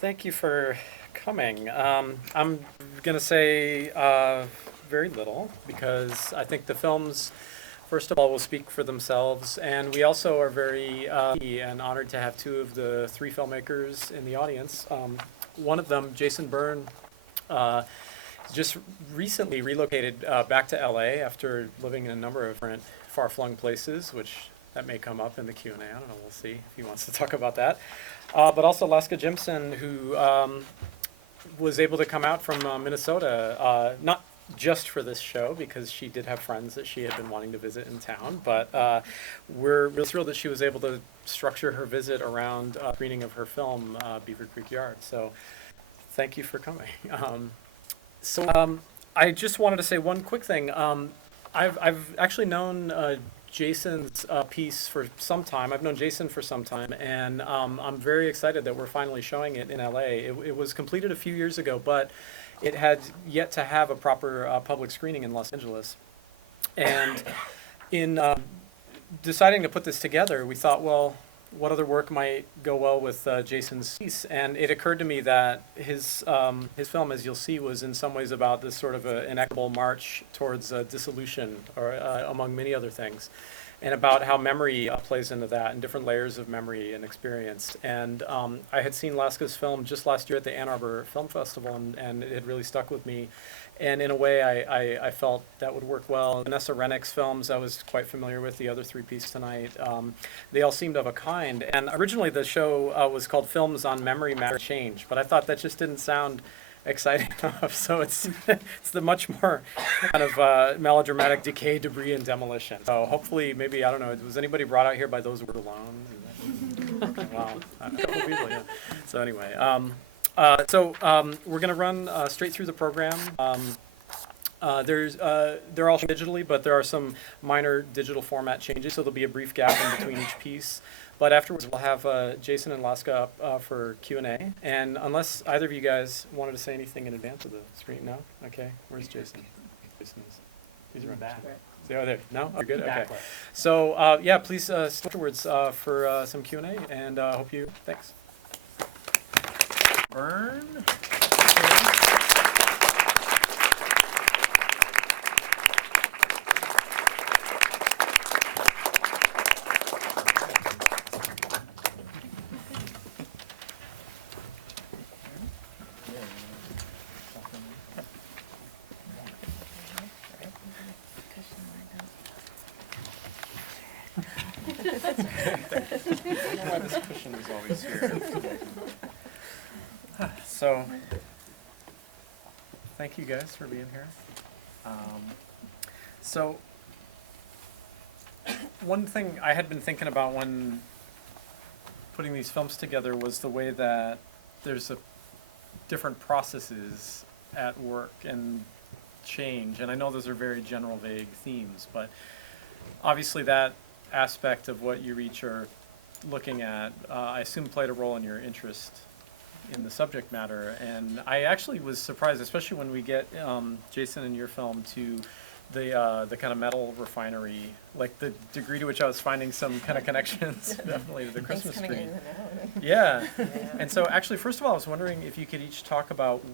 Thank you for coming. I'm going to say very little because I think the films, first of all, will speak for themselves. And we also are very lucky and honored to have two of the three filmmakers in the audience. One of them, Jason Byrne, just recently relocated back to LA after living in a number of different far-flung places, which that may come up in the Q&A. I don't know. We'll see if he wants to talk about that. But also Laska Jimsen, who was able to come out from Minnesota, not just for this show, because she did have friends that she had been wanting to visit in town, but we're really thrilled that she was able to structure her visit around screening of her film, Beaver Creek Yard. So thank you for coming. I just wanted to say one quick thing. I've actually known Jason's piece for some time. I've known Jason for some time, and I'm very excited that we're finally showing it in LA. It was completed a few years ago, but it had yet to have a proper public screening in Los Angeles. And in deciding to put this together, we thought, well, what other work might go well with Jason's piece? And it occurred to me that his film, as you'll see, was in some ways about this sort of an inequitable march towards dissolution, or among many other things, and about how memory plays into that, and different layers of memory and experience. And I had seen Laska's film just last year at the Ann Arbor Film Festival, and it had really stuck with me. And in a way, I felt that would work well. Vanessa Rennick's films I was quite familiar with, the other three pieces tonight. They all seemed of a kind. And originally the show was called Films on Memory, Matter, Change, but I thought that just didn't sound exciting enough. So it's the much more kind of melodramatic Decay, Debris, and Demolition. So hopefully, maybe, I don't know, was anybody brought out here by those words alone? Wow, a couple people, yeah. So anyway. We're going to run straight through the program. They're all digitally, but there are some minor digital format changes, so there'll be a brief gap in between each piece. But afterwards, we'll have Jason and Laska up for Q&A. And unless either of you guys wanted to say anything in advance of the screen, no? Okay, where's Jason? Jason is, he's around. Back. Oh, there. No? Oh, good? Okay. So, yeah, please stick afterwards for some Q&A, and hope you, thanks. Byrne. I don't know why this cushion is always here. So, thank you guys for being here. So, one thing I had been thinking about when putting these films together was the way that there's different processes at work and change. And I know those are very general, vague themes, but obviously that aspect of what you each are looking at, I assume played a role in your interest in the subject matter. And I actually was surprised, especially when we get Jason in your film, to the kind of metal refinery, like the degree to which I was finding some kind of connections definitely to the Christmas tree. Yeah. And so actually, first of all, I was wondering if you could each talk about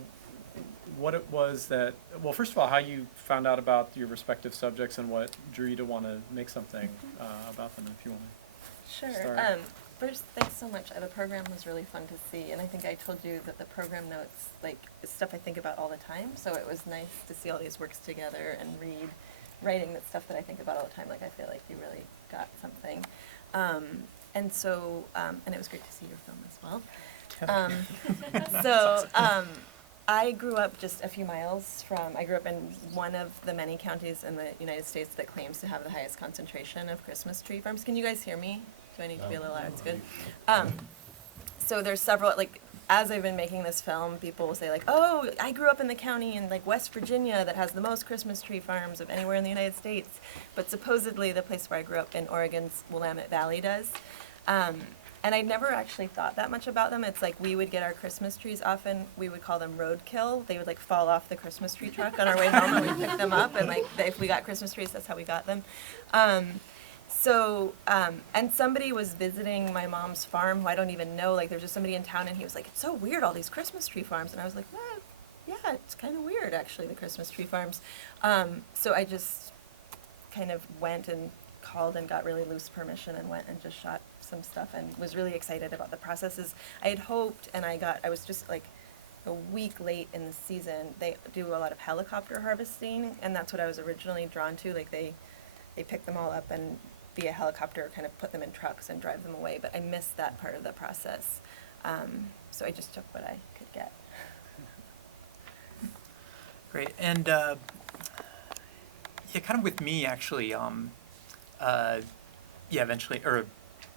what it was that, well, first of all, how you found out about your respective subjects and what drew you to want to make something about them, if you want to start. First, thanks so much. The program was really fun to see, and I think I told you that the program notes, like, is stuff I think about all the time, so it was nice to see all these works together and writing that stuff that I think about all the time. Like, I feel like you really got something. And it was great to see your film as well. I grew up just a few miles I grew up in one of the many counties in the United States that claims to have the highest concentration of Christmas tree farms. Can you guys hear me? Do I need to be a little loud? It's good. So there's several, like, as I've been making this film, people will say, like, oh, I grew up in the county in, like, West Virginia that has the most Christmas tree farms of anywhere in the United States. But supposedly the place where I grew up in Oregon's Willamette Valley does. And I never actually thought that much about them. It's like we would get our Christmas trees often, we would call them roadkill. They would, like, fall off the Christmas tree truck on our way home, and we'd pick them up. And, like, if we got Christmas trees, that's how we got them. So, and somebody was visiting my mom's farm who I don't even know. Like, there was just somebody in town, and he was like, "It's so weird, all these Christmas tree farms." And I was like, "Well, yeah, it's kind of weird, actually, the Christmas tree farms." So I just kind of went and called and got really loose permission and went and just shot some stuff and was really excited about the processes. I had hoped, and I was just like a week late in the season. They do a lot of helicopter harvesting, and that's what I was originally drawn to. Like, they pick them all up and via helicopter kind of put them in trucks and drive them away, but I missed that part of the process. So I just took what I could get. Great. And yeah, kind of with me actually, yeah, eventually, or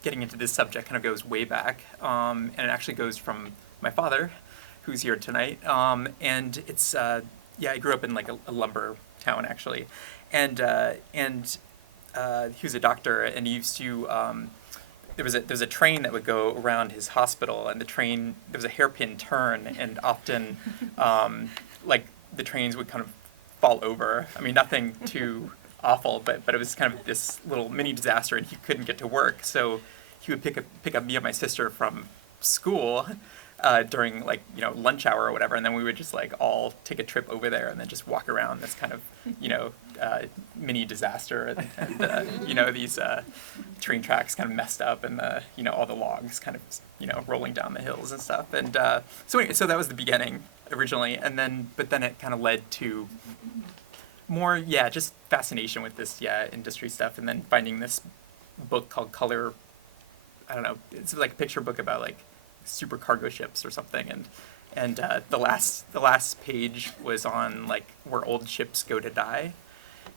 getting into this subject kind of goes way back, and it actually goes from my father, who's here tonight, and it's, yeah, I grew up in like a lumber town actually, and he was a doctor, and he used to, there was a train that would go around his hospital, and there was a hairpin turn, and often, like, the trains would kind of fall over. I mean, nothing too awful, but it was kind of this little mini disaster, and he couldn't get to work, so he would pick up me and my sister from school during, like, you know, lunch hour or whatever, and then we would just like all take a trip over there and then just walk around this kind of, you know, mini disaster, and you know, these train tracks kind of messed up, and you know, all the logs kind of, you know, rolling down the hills and stuff, and so anyway, so that was the beginning originally, but then it kind of led to more, yeah, just fascination with this, yeah, industry stuff, and then finding this book called Color. I don't know, it's like a picture book about like super cargo ships or something, and the last page was on like where old ships go to die,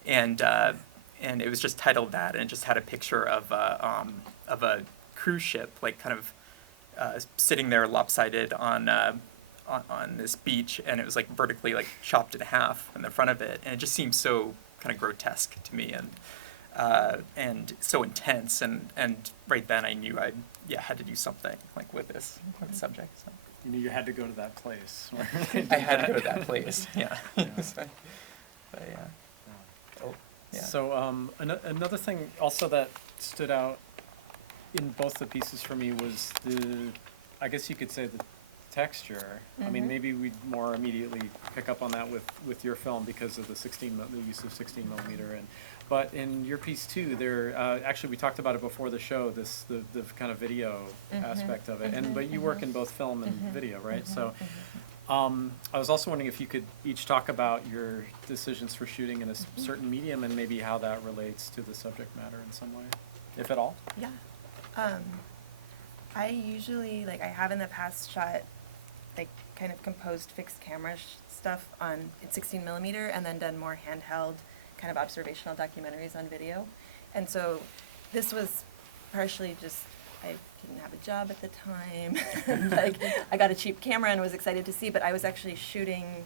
and it was just titled that, and it just had a picture of a cruise ship, like kind of sitting there lopsided on this beach, and it was like vertically like chopped in half in the front of it, and it just seemed so kind of grotesque to me, and so intense, and right then I knew I had to do something like with this subject. So. You knew you had to go to that place. I had to go to that place. Yeah. So, but yeah. Oh, yeah. So another thing also that stood out in both the pieces for me was I guess you could say the texture. I mean, maybe we'd more immediately pick up on that with your film because of the use of 16 millimeter, but in your piece too, there actually we talked about it before the show. The kind of video aspect of it, but you work in both film and video, right? So, I was also wondering if you could each talk about your decisions for shooting in a certain medium and maybe how that relates to the subject matter in some way, if at all. Yeah. I usually, like, I have in the past shot like kind of composed fixed camera stuff in 16 millimeter, and then done more handheld kind of observational documentaries on video. And so this was partially just, I didn't have a job at the time. Like, I got a cheap camera and was excited to see, but I was actually shooting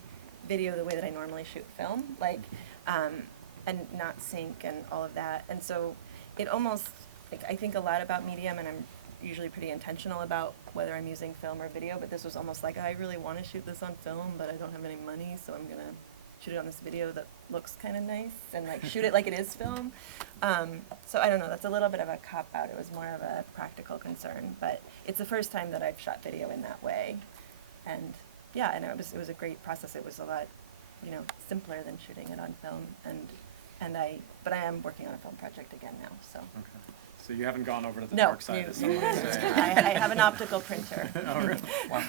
video the way that I normally shoot film, like, and not sync and all of that. And so it almost, like, I think a lot about medium, and I'm usually pretty intentional about whether I'm using film or video, but this was almost like, I really want to shoot this on film, but I don't have any money, so I'm going to shoot it on this video that looks kind of nice, and like shoot it like it is film. So I don't know, that's a little bit of a cop-out. It was more of a practical concern, but it's the first time that I've shot video in that way. And yeah, and it was a great process. It was a lot, you know, simpler than shooting it on film, but I am working on a film project again now, so. Okay. So you haven't gone over to the No, dark side of someone. I have an optical printer. Oh, really? Wow.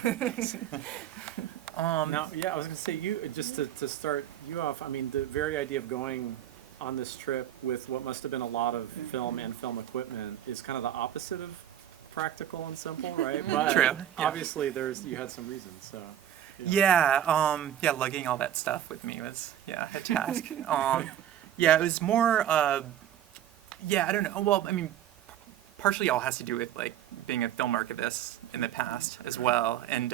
Now, yeah, I was going to say, you just to start you off. I mean, the very idea of going on this trip with what must have been a lot of film and film equipment is kind of the opposite of practical and simple, right? But True. obviously, you had some reasons. So. Yeah. Yeah. Lugging all that stuff with me was a task. Yeah, it was more. Yeah, I don't know. Well, I mean, partially all has to do with like being a film archivist in the past as well, and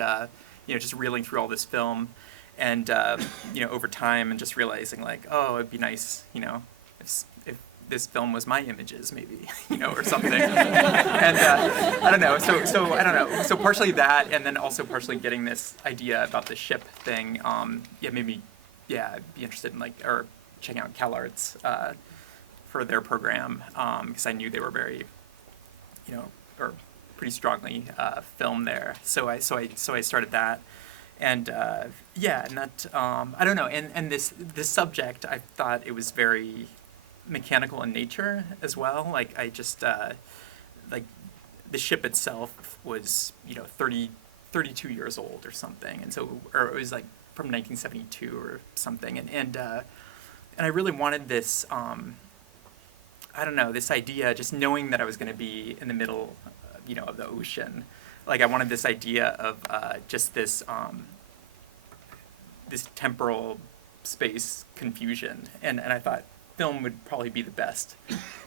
you know, just reeling through all this film, and you know, over time, and just realizing like, oh, it'd be nice, you know, if this film was my images, maybe, you know, or something. And I don't know. So I don't know. So partially that, and then also partially getting this idea about the ship thing. Made me, be interested in like or checking out CalArts. for their program, because I knew they were very, or pretty strongly film there. So I started that, and and that I don't know, and this subject, I thought it was very mechanical in nature as well. Like I just like the ship itself was 32 years old or something, and so or it was like from 1972 or something, and I really wanted this I don't know, this idea, just knowing that I was going to be in the middle of the ocean. Like I wanted this idea of just this this temporal space confusion, and I thought film would probably be the best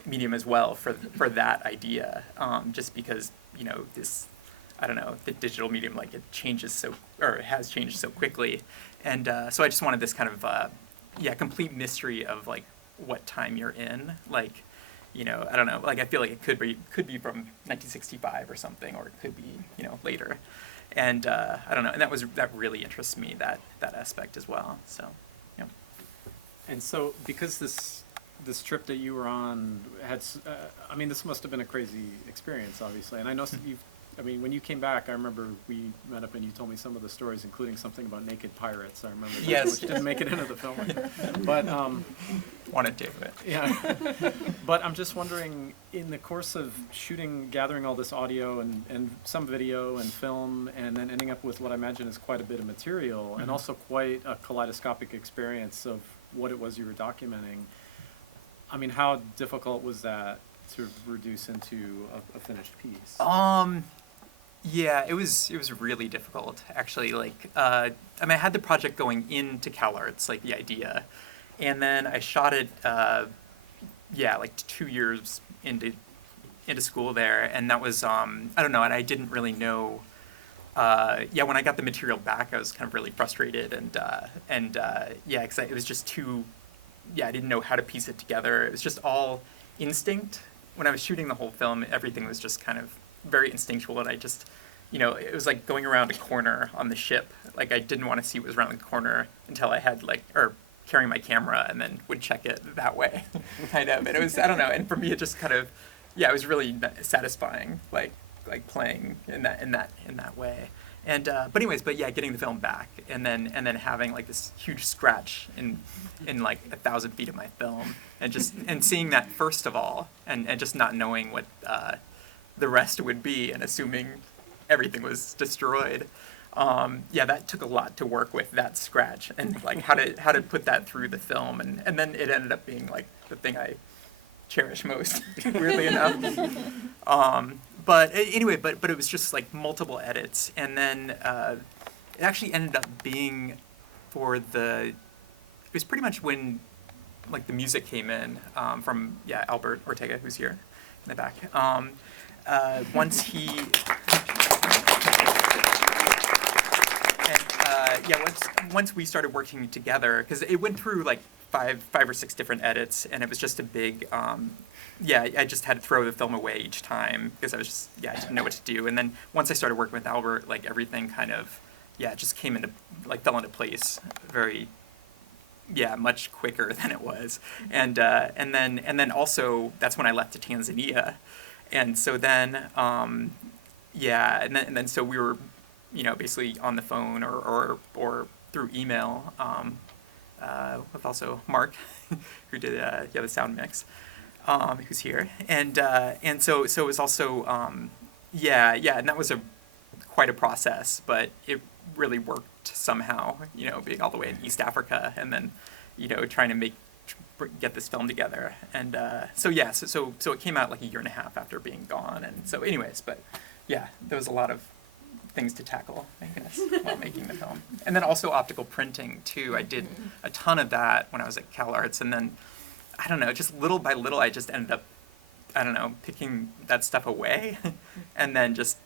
medium as well for that idea, just because this, I don't know, the digital medium, like it has changed so quickly, and so I just wanted this kind of complete mystery of like what time you're in, like I don't know, like I feel like it could be from 1965 or something, or it could be later, and I don't know, and that really interests me, that aspect as well. So yeah. And so, because this trip that you were on had, I mean, this must have been a crazy experience, obviously. And I know when you came back, I remember we met up and you told me some of the stories, including something about naked pirates. I remember that, Yes. which didn't make it into the film. But Wanted to, but yeah. But I'm just wondering, in the course of gathering all this audio and some video and film, and then ending up with what I imagine is quite a bit of material, and also quite a kaleidoscopic experience of what it was you were documenting. I mean, how difficult was that to reduce into a finished piece? Yeah, it was really difficult, actually. Like, I mean, I had the project going into CalArts, like the idea, and then I shot it, like 2 years into school there, and that was, I don't know, and I didn't really know. When I got the material back, I was kind of really frustrated, because it was just too. I didn't know how to piece it together. It was just all instinct. When I was shooting the whole film, everything was just kind of very instinctual, and I just, it was like going around a corner on the ship. Like I didn't want to see what was around the corner until I had carrying my camera, and then would check it that way, kind of. And it was, I don't know. And for me, it just kind of, it was really satisfying, like playing in that way. And getting the film back, and then having like this huge scratch in like 1,000 feet of my film, and seeing that first of all, and just not knowing what the rest would be, and assuming everything was destroyed. That took a lot to work with, that scratch, and like how to put that through the film, and then it ended up being like the thing I cherish most, weirdly enough. But it was just like multiple edits, and then it actually ended up being it was pretty much when like the music came in from Albert Ortega, who's here in the back. Once he once we started working together, because it went through like five or six different edits, and it was just a big I just had to throw the film away each time because I was just I didn't know what to do. And then once I started working with Albert, like everything kind of just came into fell into place very much quicker than it was. And then also that's when I left to Tanzania, and so then and then so we were basically on the phone or through email with also Mark, who did the sound mix, who's here, and so it was also and that was quite a process, but it really worked somehow, being all the way in East Africa, and then trying to get this film together, and so it came out like 1.5 years after being gone, and so anyways, but there was a lot of things to tackle, I guess, while making the film. And then also optical printing too. I did a ton of that when I was at CalArts, and then I don't know, just little by little I just ended up, I don't know, picking that stuff away and then just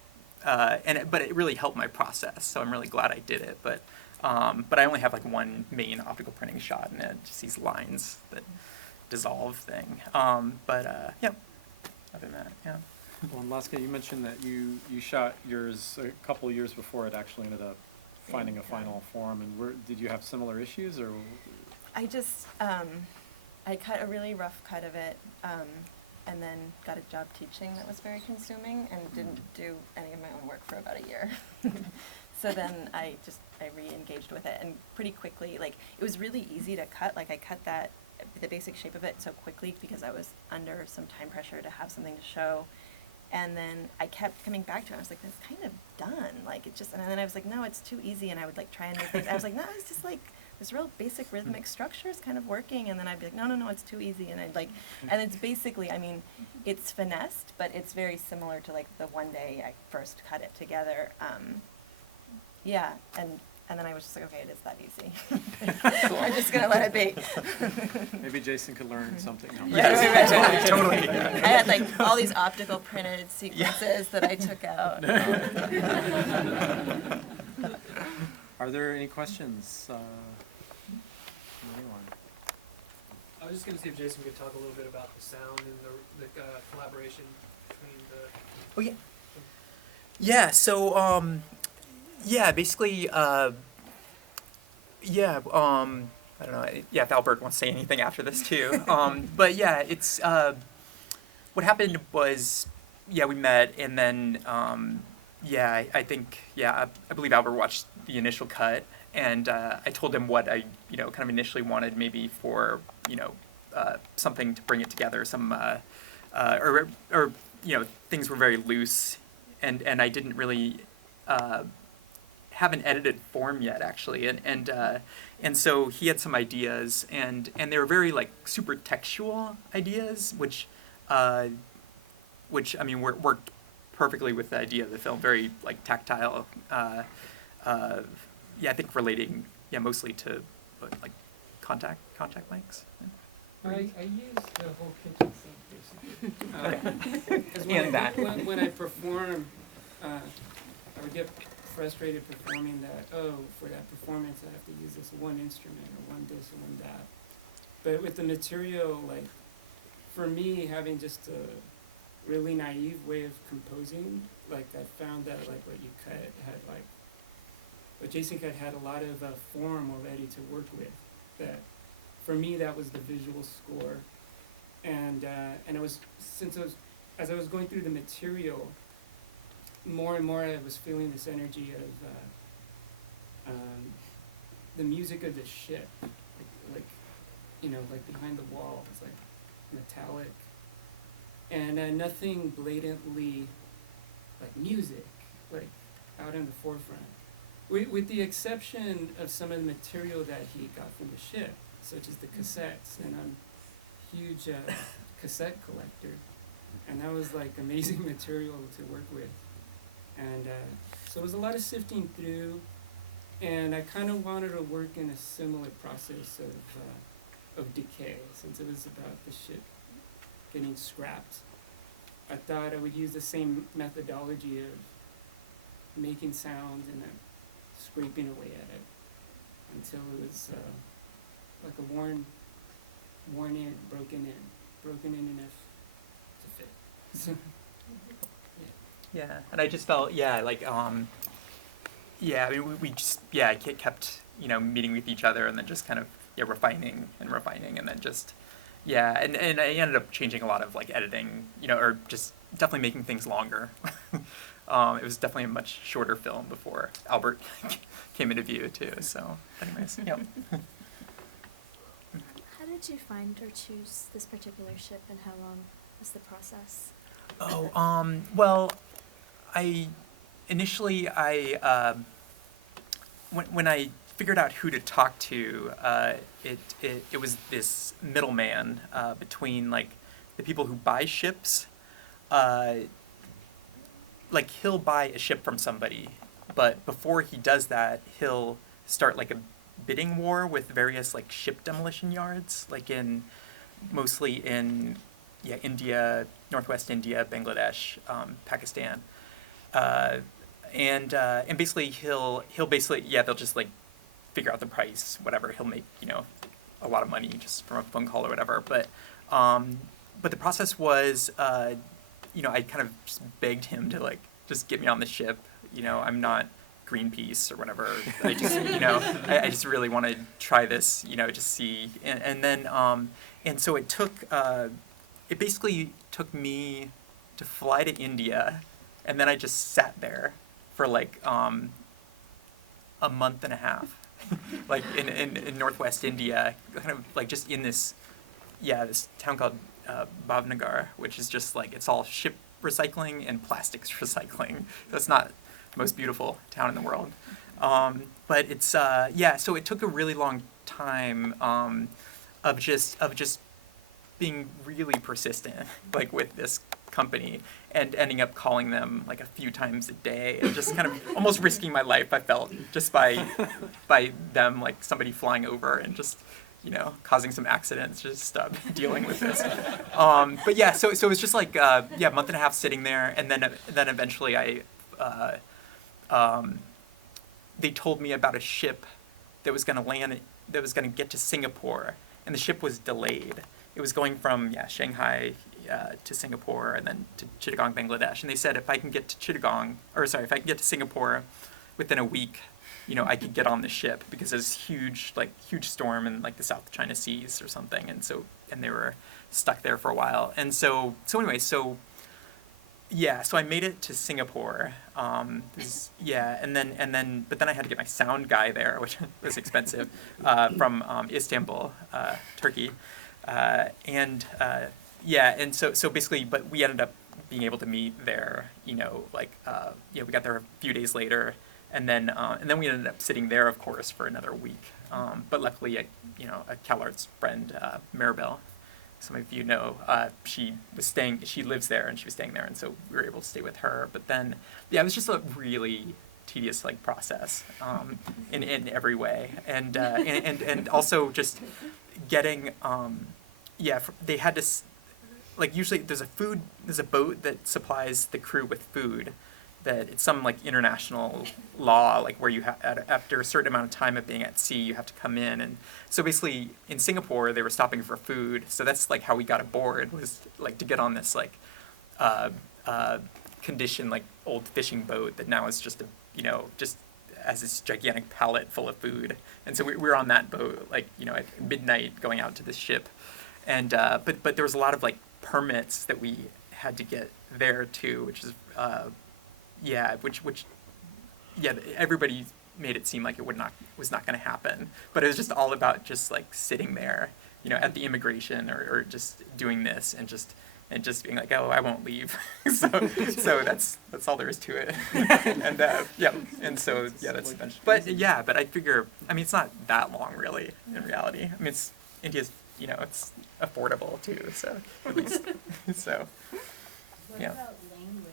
but it really helped my process, so I'm really glad I did it. But I only have like one main optical printing shot, and it just these lines that dissolve thing. Other than that, Well, and Laska, you mentioned that you shot yours a couple of years before it actually ended up finding a final form. And did you have similar issues, or? I just, I cut a really rough cut of it, and then got a job teaching that was very consuming, and didn't do any of my own work for about a year. So then I re-engaged with it, and pretty quickly, like, it was really easy to cut. Like, I cut the basic shape of it so quickly because I was under some time pressure to have something to show. And then I kept coming back to it. I was like, that's kind of done. Like, it just, and then I was like, no, it's too easy. And I would, like, try and make things. I was like, no, it's just, like, this real basic rhythmic structure is kind of working. And then I'd be like, no, it's too easy. And I'd, like, and it's basically, I mean, it's finessed, but it's very similar to, like, the one day I first cut it together. Yeah, and then I was just like, okay, it is that easy. I'm just going to let it be. Maybe Jason could learn something. No. Right. Totally. I had, like, all these optical printed sequences that I took out. Are there any questions from anyone? I was just going to see if Jason could talk a little bit about the sound and the collaboration between the... Oh, yeah. Yeah, so, yeah, basically, I don't know, yeah, if Albert wants to say anything after this too. But yeah, it's, what happened was, yeah, we met, and then, yeah, I think, yeah, I believe Albert watched the initial cut, and I told him what I, kind of initially wanted maybe for, something to bring it together, some, or things were very loose, and I didn't really have an edited form yet, actually, and so he had some ideas, and they were very, like, super textual ideas, which I mean worked perfectly with the idea of the film, very, like, tactile. Yeah, I think relating, yeah, mostly to, like, contact mics. I used the whole kitchen sink basically. 'Cause And that. When I perform, I would get frustrated performing that, for that performance I have to use this one instrument or one this or one that. But with the material, like, for me, having just a really naive way of composing, like, I found that, like, what you cut had, like, what Jason cut had a lot of form already to work with. That, for me, that was the visual score. And it was, as I was going through the material, more and more I was feeling this energy of the music of the ship, like behind the wall. It's like metallic, and nothing blatantly like music, like out in the forefront, with the exception of some of the material that he got from the ship, such as the cassettes. And I'm a huge cassette collector, and that was like amazing material to work with. And so it was a lot of sifting through, and I kind of wanted to work in a similar process of Decay, since it was about the ship getting scrapped. I thought I would use the same methodology of making sounds and then scraping away at it until it was like a worn in, broken in enough to fit. So, Yeah, and I just felt, yeah, like, yeah, I mean, we just, yeah, kept, meeting with each other, and then just kind of, yeah, refining, and then just, yeah, and I ended up changing a lot of, like, editing, or just definitely making things longer. It was definitely a much shorter film before Albert came into view, too, so, anyways, yeah. How did you find or choose this particular ship, and how long was the process? Oh, well, initially, when I figured out who to talk to, it was this middleman between, like, the people who buy ships. Like, he'll buy a ship from somebody, but before he does that, he'll start, like, a bidding war with various, like, ship demolition yards, like, mostly in India, Northwest India, Bangladesh, Pakistan. And basically he'll basically, yeah, they'll just, like, figure out the price, whatever. He'll make, a lot of money just from a phone call or whatever. But the process was, I kind of just begged him to, like, just get me on the ship. I'm not Greenpeace or whatever. I just, I just really want to try this, just see. And then, and so it basically took me to fly to India, and then I just sat there for like a month and a half, like in Northwest India, kind of like just in this town called Bhavnagar, which is just like, it's all ship recycling and plastics recycling. So it's not the most beautiful town in the world. But it's, so it took a really long time of just being really persistent, like with this company, and ending up calling them like a few times a day, and just kind of almost risking my life, I felt, just by them, like somebody flying over and just, causing some accidents, just dealing with this. But yeah, so it was just like, a month and a half sitting there, and then eventually they told me about a ship that was going to land, that was going to get to Singapore, and the ship was delayed. It was going from Shanghai to Singapore, and then to Chittagong, Bangladesh. And they said if I can get to Singapore within a week, I could get on the ship, because there's huge storm in like the South China Seas or something, and they were stuck there for a while. And so I made it to Singapore. And then I had to get my sound guy there, which was expensive, from Istanbul, Turkey. And so basically, but we ended up being able to meet there, we got there a few days later, and then we ended up sitting there, of course, for another week. But luckily, a CalArts friend, Maribel, some of you know, she lives there, and she was staying there, and so we were able to stay with her. But then, it was just a really tedious process, in every way, and also just getting, they had to, usually there's a boat that supplies the crew with food, that it's some international law, where you after a certain amount of time of being at sea, you have to come in. And so basically in Singapore, they were stopping for food. So that's how we got aboard, was to get on this condition, old fishing boat that now is just just as this gigantic pallet full of food. And so we were on that boat, at midnight, going out to this ship. And but there was a lot of permits that we had to get there too, which is everybody made it seem like it was not going to happen. But it was just all about just sitting there, at the immigration, or just doing this, and just being like, oh, I won't leave. so that's all there is to it. And so that's eventually. But I figure, it's not that long really in reality. It's India's, it's affordable too. So at least so. What about language?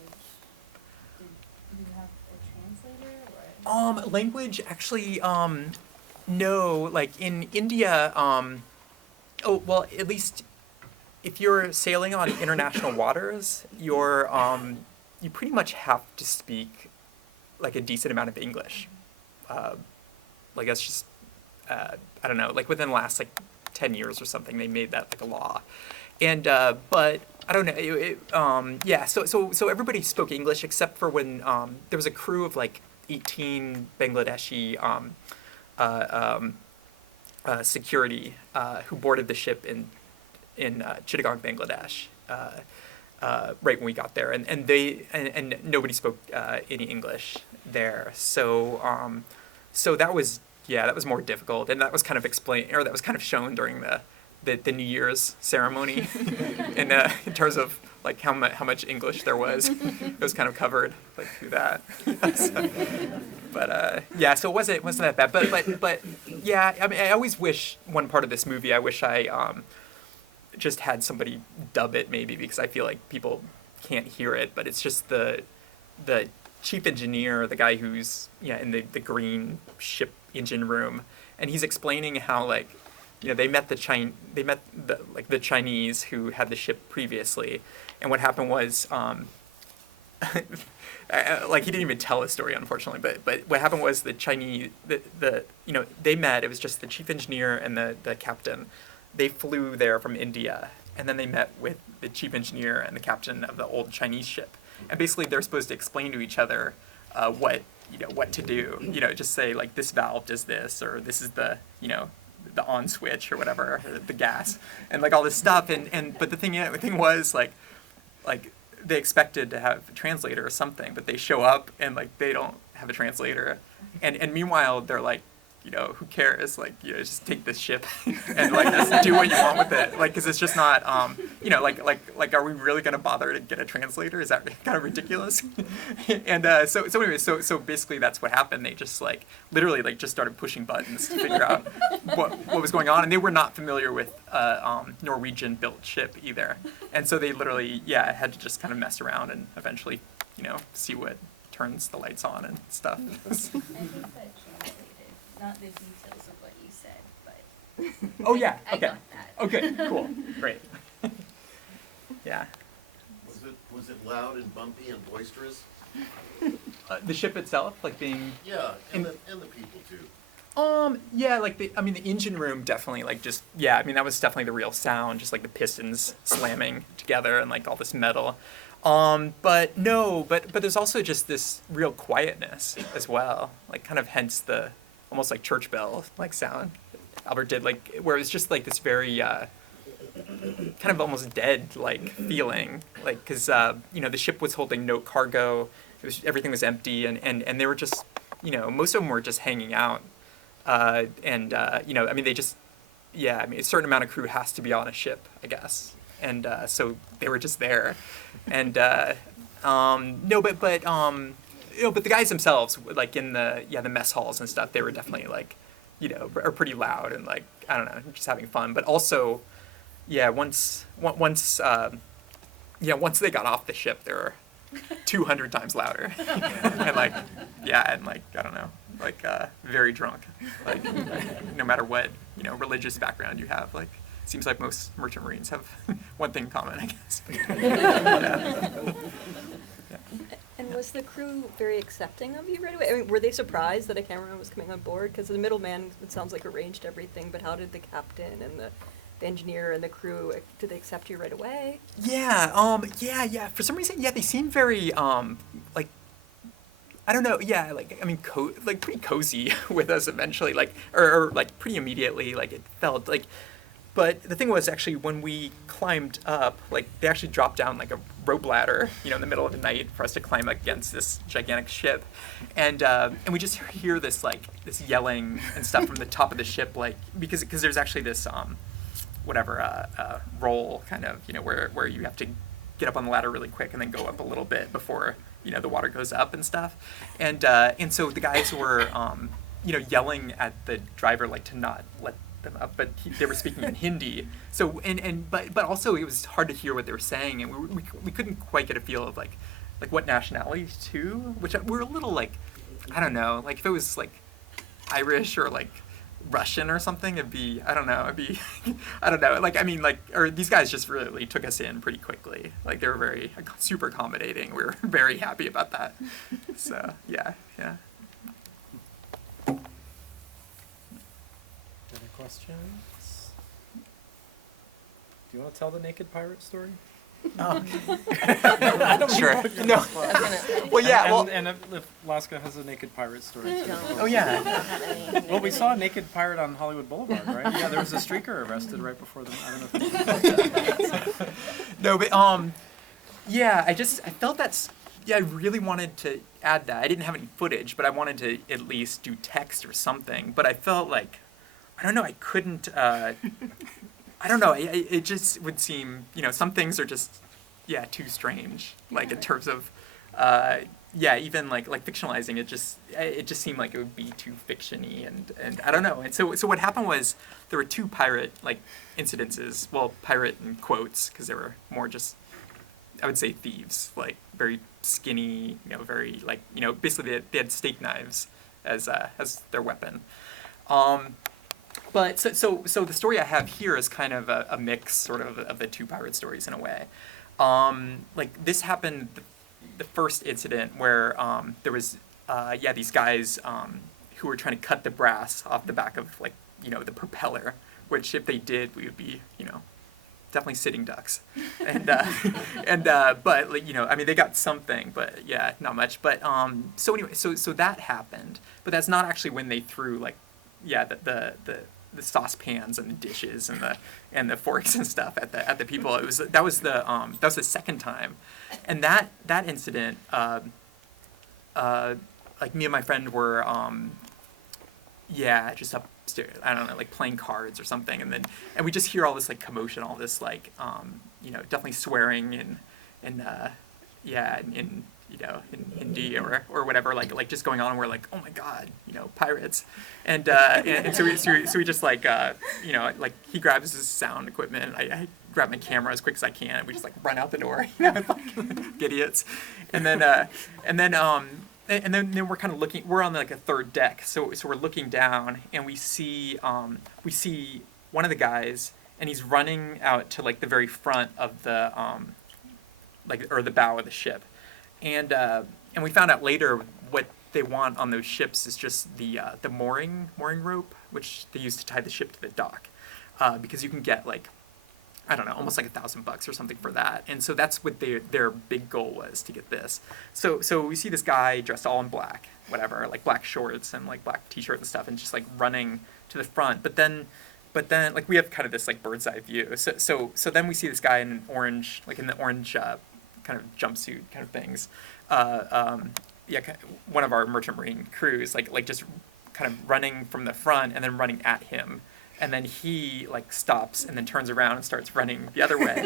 Did you have a translator, or? Language, actually, no. In India, at least if you're sailing on international waters, you pretty much have to speak a decent amount of English. That's just, I don't know, within the last 10 years or something, they made that a law. And but I don't know. So everybody spoke English except for when there was a crew of 18 Bangladeshi security who boarded the ship in Chittagong, Bangladesh, right when we got there, and nobody spoke any English there. So that was more difficult, and that was kind of shown during the New Year's ceremony, in terms of how much English there was. It was kind of covered through that. So it wasn't that bad. But I always wish, one part of this movie, I wish I just had somebody dub it, maybe, because I feel like people can't hear it. But it's just the chief engineer, the guy who's in the green ship engine room, and he's explaining how they met the Chinese who had the ship previously, and what happened was he didn't even tell a story, unfortunately, but what happened was the Chinese they met. It was just the chief engineer and the captain. They flew there from India, and then they met with the chief engineer and the captain of the old Chinese ship, and basically they're supposed to explain to each other what what to do. Just say like this valve does this, or this is the the on switch or whatever, or the gas, and like all this stuff. But the thing was like they expected to have a translator or something, but they show up and like they don't have a translator, and meanwhile they're like, who cares? Like, just take this ship and like just do what you want with it. Like, 'cause it's just not, like, are we really gonna bother to get a translator? Is that kind of ridiculous? And so anyway, so basically that's what happened. They just like literally like just started pushing buttons to figure out what was going on, and they were not familiar with Norwegian built ship either. And so they literally had to just kind of mess around and eventually see what turns the lights on and stuff. I guess that translated, not the details of what you said, but Oh yeah. I Okay. got that. Okay. Cool. Great. Yeah. Was it loud and bumpy and boisterous? The ship itself, like being. Yeah, And- and the people too. Yeah, like the engine room definitely like just, that was definitely the real sound, just like the pistons slamming together and like all this metal. But there's also just this real quietness as well, like kind of hence the almost like church bell like sound Albert did, like where it was just like this very kind of almost dead like feeling, like because the ship was holding no cargo, everything was empty, and they were just most of them were just hanging out, they just a certain amount of crew has to be on a ship, I guess, and so they were just there, and but the guys themselves, like in the mess halls and stuff, they were definitely like, are pretty loud and like, I don't know, just having fun. But also, once they got off the ship, they were 200 times louder, and like, I don't know, like very drunk, like no matter what religious background you have, like seems like most merchant marines have one thing in common, I guess. And was the crew very accepting of you right away? I mean, were they surprised that a cameraman was coming on board? Because the middleman, it sounds like, arranged everything, but how did the captain and the engineer and the crew, did they accept you right away? Yeah. For some reason, they seemed very, like, I don't know, pretty cozy with us eventually, like, or like pretty immediately, like it felt like. But the thing was, actually, when we climbed up, like, they actually dropped down, like, a rope ladder, in the middle of the night for us to climb against this gigantic ship. And we just hear this, like, this yelling and stuff from the top of the ship, like, because there's actually this, roll, kind of, where you have to get up on the ladder really quick and then go up a little bit before, the water goes up and stuff. And so the guys were, yelling at the driver, like, to not let them up, but they were speaking in Hindi. So but also it was hard to hear what they were saying, and we couldn't quite get a feel of like what nationality too, which we're a little like, I don't know, like if it was like Irish or like Russian or something, it'd be I don't know, like or these guys just really took us in pretty quickly. Like they were very super accommodating. We were very happy about that. So yeah. Other questions? Do you want to tell the naked pirate story? Oh. Sure. No. Well, And if Laska has a naked pirate story too. Oh yeah. Well, we saw a naked pirate on Hollywood Boulevard, right? Yeah, there was a streaker arrested right before them. I don't know. No, but I felt that's. Yeah, I really wanted to add that. I didn't have any footage, but I wanted to at least do text or something. But I felt like, I don't know, I couldn't. I don't know. It just would seem, some things are just, too strange. Like in terms of, even like fictionalizing it just seemed like it would be too fictiony and I don't know. And so what happened was there were two pirate like incidences. Well, pirate in quotes because they were more just, I would say thieves, like very skinny, very like, basically they had steak knives as their weapon. But so the story I have here is kind of a mix sort of the two pirate stories in a way. Like this happened the first incident where there was these guys who were trying to cut the brass off the back of like the propeller, which if they did we would be definitely sitting ducks, and but like, I mean, they got something, but yeah, not much. But so anyway, so that happened, but that's not actually when they threw like, yeah, the saucepans and the dishes and the forks and stuff at the people. That was the second time, and that incident, like me and my friend were just upstairs, I don't know, like playing cards or something, and we just hear all this like commotion, all this like definitely swearing in Hindi or whatever, like just going on, and we're like, oh my god, pirates, and so we just like like he grabs his sound equipment, I grab my camera as quick as I can, and we just like run out the door, like idiots, and then we're kind of looking. We're on like a third deck, so we're looking down, and we see one of the guys, and he's running out to like the very front of the or the bow of the ship, and we found out later what they want on those ships is just the mooring rope, which they use to tie the ship to the dock, because you can get like, I don't know, almost like $1,000 or something for that. And so that's what their big goal was, to get this. So we see this guy dressed all in black, whatever, like black shorts and like black t-shirt and stuff, and just like running to the front. But then like we have kind of this like bird's eye view. So then we see this guy in an orange, like in the orange kind of jumpsuit kind of things. One of our merchant marine crews, like just kind of running from the front and then running at him. And then he like stops and then turns around and starts running the other way.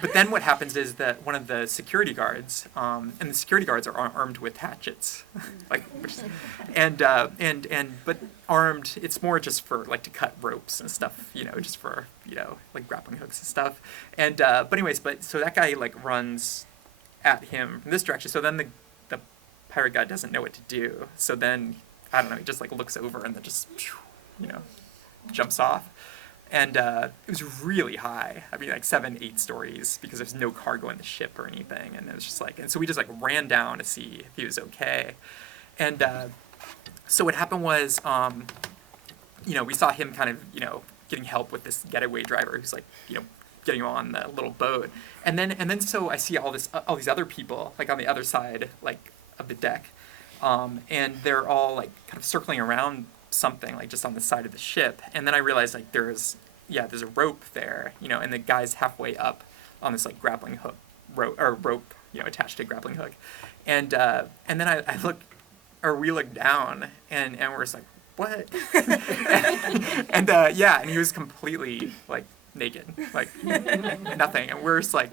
But then what happens is that one of the security guards, and the security guards are armed with hatchets, like, but armed. It's more just for like to cut ropes and stuff, just for like grappling hooks and stuff. And so that guy like runs at him from this direction. So then the pirate guy doesn't know what to do. So then I don't know, he just like looks over and then just jumps off, and it was really high. I mean, like 7-8 stories, because there's no cargo in the ship or anything, and it was just like, and so we just like ran down to see if he was okay, and so what happened was, we saw him kind of getting help with this getaway driver who's like getting on the little boat, and then so I see all these other people like on the other side like of the deck, and they're all like kind of circling around something like just on the side of the ship, and then I realized like there's a rope there, and the guy's halfway up on this like grappling hook rope attached to a grappling hook, and then we look down and we're just like, what? and he was completely like naked, like nothing, and we're just like,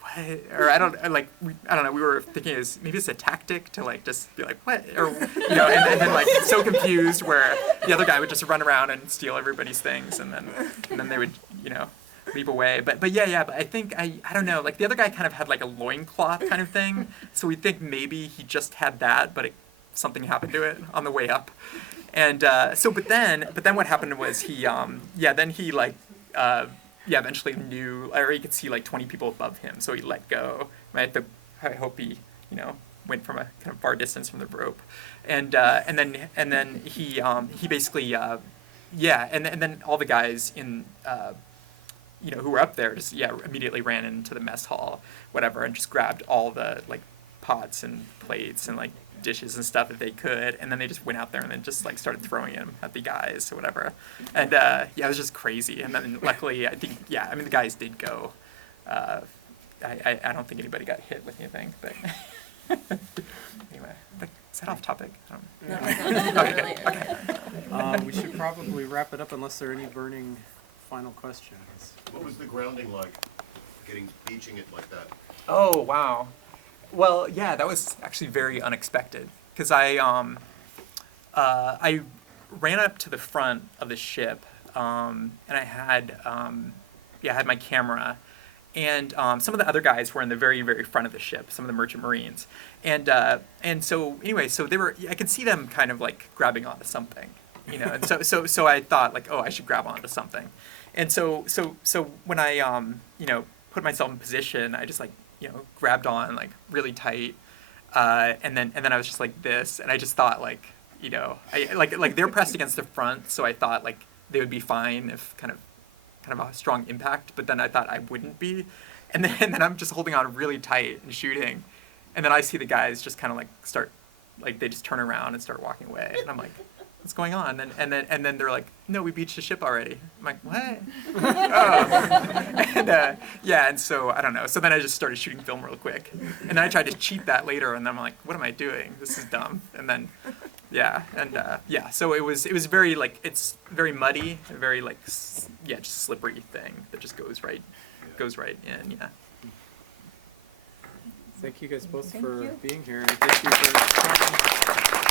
what? Or I don't know, we were thinking maybe it's a tactic to like just be like, what? Or and then like so confused, where the other guy would just run around and steal everybody's things, and then they would leap away. But I think I don't know, like the other guy kind of had like a loincloth kind of thing, so we think maybe he just had that, but something happened to it on the way up. And but then what happened was he eventually knew, or he could see like 20 people above him, so he let go. I hope he, went from a kind of far distance from the rope, and then he basically, and then all the guys in, who were up there just immediately ran into the mess hall, whatever, and just grabbed all the like pots and plates and like dishes and stuff that they could, and then they just went out there and then just like started throwing them at the guys or whatever, and it was just crazy. And then luckily, I think the guys did go. I don't think anybody got hit with anything, but anyway, is that off topic? No. Okay. We should probably wrap it up unless there are any burning final questions. What was the grounding like, beaching it like that? Oh, wow. Well, yeah, that was actually very unexpected, because I ran up to the front of the ship, and I had my camera, and some of the other guys were in the very, very front of the ship, some of the merchant marines, and so anyway, so I could see them kind of like grabbing onto something, and so I thought like, oh, I should grab onto something, and so when I put myself in position, I just like grabbed on like really tight, and then I was just like this, and I just thought like, I like they're pressed against the front, so I thought like they would be fine if kind of kind of a strong impact, but then I thought I wouldn't be. And then I'm just holding on really tight and shooting. And then I see the guys just kind of like they just turn around and start walking away. And I'm like, what's going on? And then they're like, no, we beached the ship already. I'm like, what? Oh. And so I don't know. So then I just started shooting film real quick. And then I tried to cheat that later, and then I'm like, what am I doing? This is dumb. And then, so it was very like, it's very muddy, very like, just slippery thing that just goes right in, yeah. Thank you guys both Thank for you. being here. And thank you for